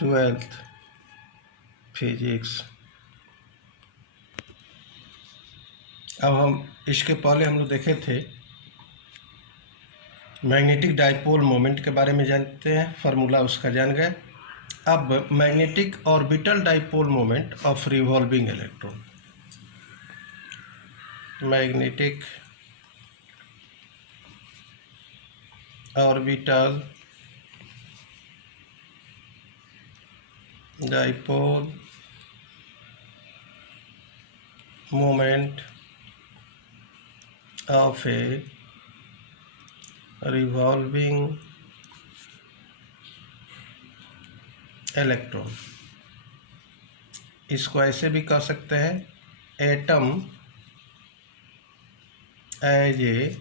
Twelfth physics. अब हम इसके पहले हम लोग देखे थे मैग्नेटिक डाइपोल मोमेंट के बारे में जानते हैं, फार्मूला उसका जान गए। अब magnetic orbital dipole moment of revolving electron. Magnetic orbital dipole moment of a revolving electron. इसको ऐसे भी कह सकते हैं, atom as a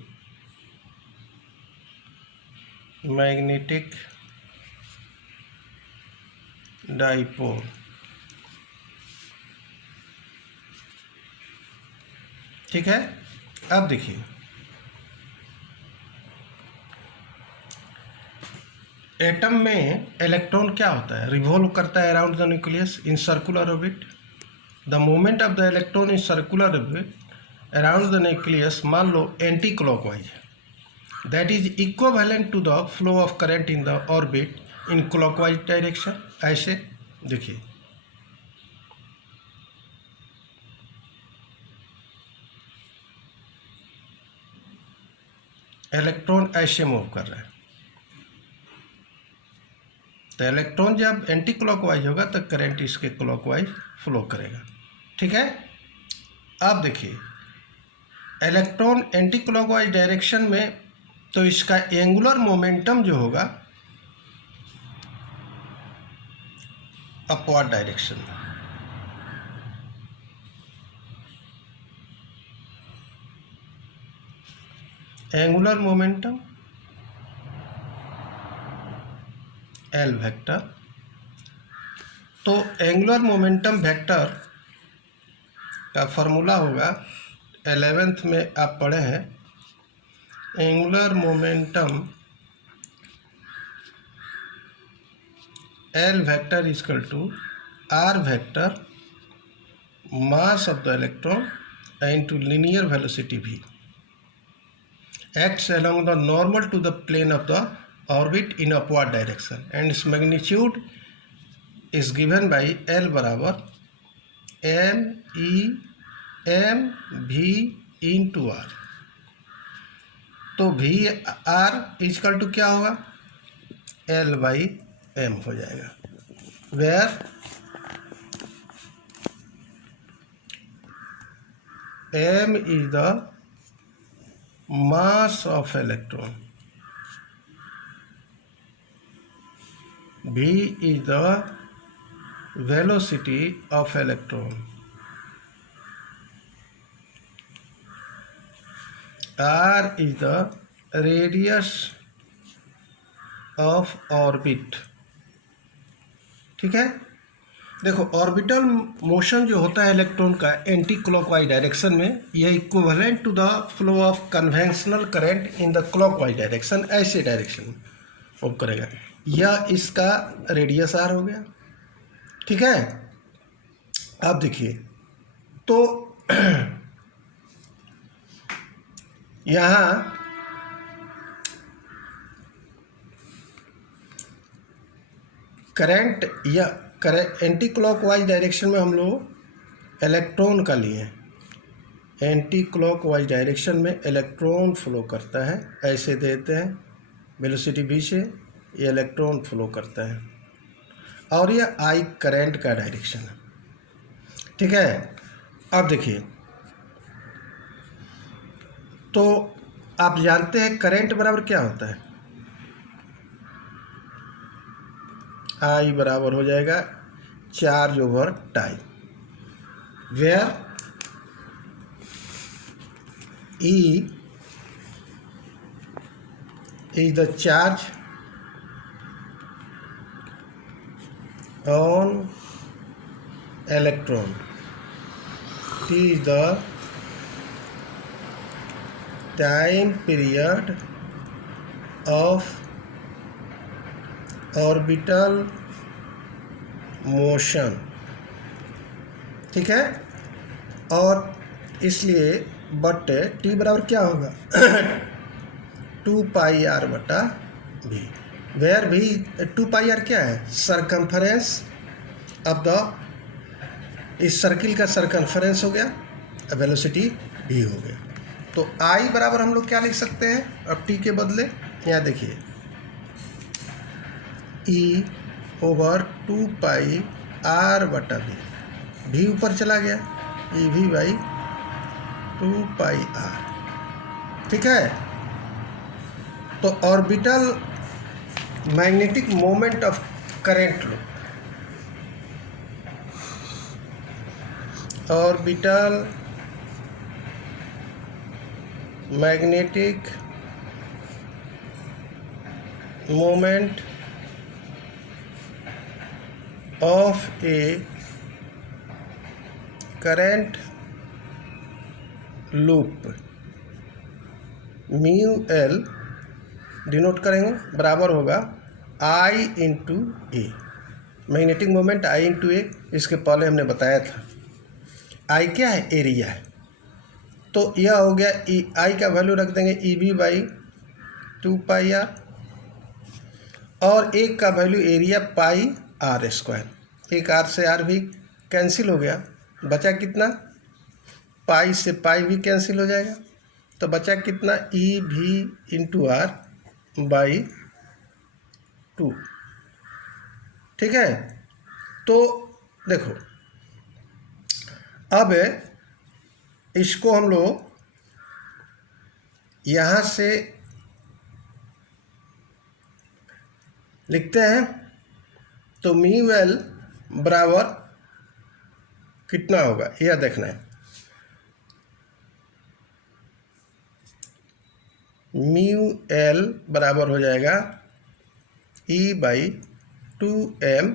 magnetic dipole. ठीक है। अब देखिए, एटम में इलेक्ट्रॉन क्या होता है, रिवॉल्व करता है around the nucleus in circular orbit. The movement of the electron in circular orbit around the nucleus मान लो anti clockwise, that is equivalent to the flow of current in the orbit in clockwise direction. ऐसे देखिए, electron ऐसे move कर रहा है, तो electron जब एंटी क्लॉकवाइज होगा तो करंट इसके क्लॉकवाइज फ्लो करेगा। ठीक है। अब देखिए, इलेक्ट्रॉन एंटी क्लॉकवाइज डायरेक्शन में, तो इसका एंगुलर मोमेंटम जो होगा अपवर्ड डायरेक्शन में। Angular momentum L vector. तो एंगुलर मोमेंटम वेक्टर का फॉर्मूला होगा, 11th में आप पढ़े हैं, angular momentum L vector equal to R vector mass of the electron into linear velocity v, acts along the normal to the plane of the orbit in upward direction, and its magnitude is given by L बराबर m v into r। तो v r equal to क्या होगा, L by m हो जाएगा, where m is the mass of electron, v is the velocity of electron, r is the radius of orbit। ठीक है। देखो, orbital motion जो होता है इलेक्ट्रॉन का एंटी क्लॉकवाइज डायरेक्शन में, यह equivalent to the flow of conventional current in the clockwise direction, ऐसे डायरेक्शन में मूव करेगा। यह इसका रेडियस आर हो गया। ठीक है। अब देखिए, तो यहाँ करंट या एंटी क्लॉकवाइज डायरेक्शन में हम लोग इलेक्ट्रॉन का लिए, एंटी क्लॉकवाइज डायरेक्शन में इलेक्ट्रॉन फ्लो करता है, ऐसे देते हैं वेलोसिटी v से, ये इलेक्ट्रॉन फ्लो करता है, और ये I करंट का डायरेक्शन है। ठीक है। अब देखिए, तो आप जानते हैं करंट बराबर क्या होता है, I बराबर हो जाएगा charge over time, where E is the charge on electron, T is the time period of orbital motion, ठीक है। और इसलिए बट टी बराबर क्या होगा 2πr/v, वेयर भी 2πr क्या है, सरकमफरेंस ऑफ द, इस सर्किल का सरकमफरेंस हो गया, वेलोसिटी v हो गया। तो I बराबर हम लोग क्या लिख सकते हैं अब t के बदले, यहाँ देखिए E/2πr/v, v ऊपर चला गया, EV/2πr, ठीक है। तो orbital magnetic moment of current लो, orbital magnetic moment of a current loop mu L denote करेंगे, बराबर होगा I into a, magnetic moment I into a, इसके पहले हमने बताया था। I क्या है, एरिया है, तो यह हो गया I का वैल्यू रख देंगे EV/2πr, और एक का वैल्यू एरिया πr², एक r से r भी कैंसिल हो गया, बचा कितना, पाई से पाई भी कैंसिल हो जाएगा, तो बचा कितना EV/2, ठीक है। तो देखो अब इसको हम लोग यहाँ से लिखते हैं, तो म्यू एल बराबर कितना होगा यह देखना है, म्यू एल बराबर हो जाएगा E/2m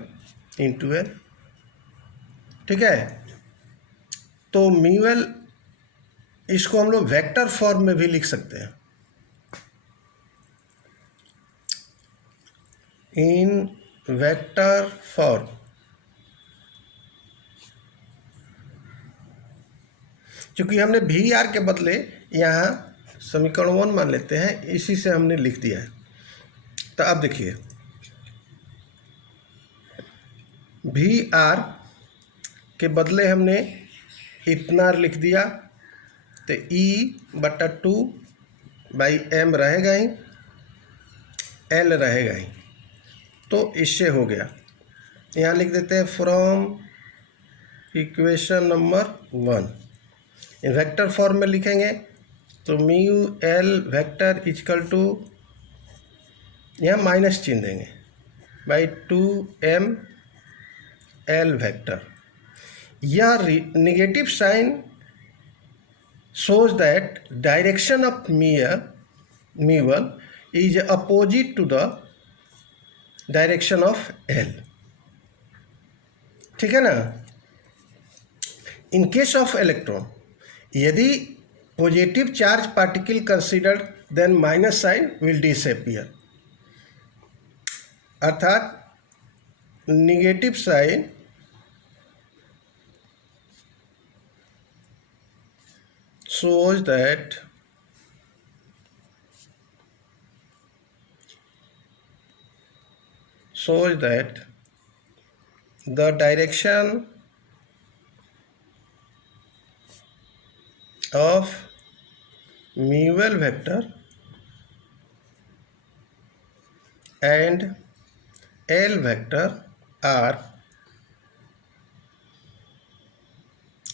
इंटू एल, ठीक है। तो म्यू एल इसको हम लोग वेक्टर फॉर्म में भी लिख सकते हैं, इन वेक्टर फॉर्म, क्योंकि हमने वी आर के बदले यहाँ समीकरण 1 मान लेते हैं, इसी से हमने लिख दिया है। तो अब देखिए वी आर के बदले हमने इतना लिख दिया, तो E/2/m रहेगा ही, L रहेगा ही, तो इससे हो गया। यहाँ लिख देते हैं from equation number 1, in vector form में लिखेंगे, तो mu L vector equal to, यहाँ माइनस चिन्ह देंगे, /2m एल वेक्टर। यह negative sign shows that direction of mu1 is opposite to the direction of L, ठीक है ना। इन केस ऑफ इलेक्ट्रॉन, यदि positive charge particle considered, then minus sign will disappear, अर्थात negative sign shows that the direction of mu L vector and L vector are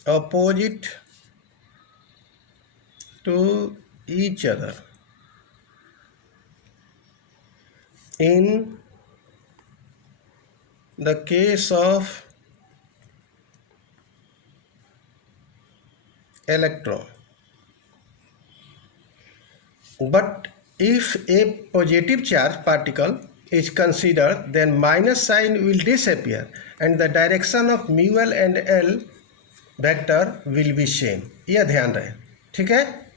opposite to each other in the case of electron, but if a positive charge particle is considered, then minus sign will disappear and the direction of mu L and L vector will be same। यह ध्यान रहे, ठीक है।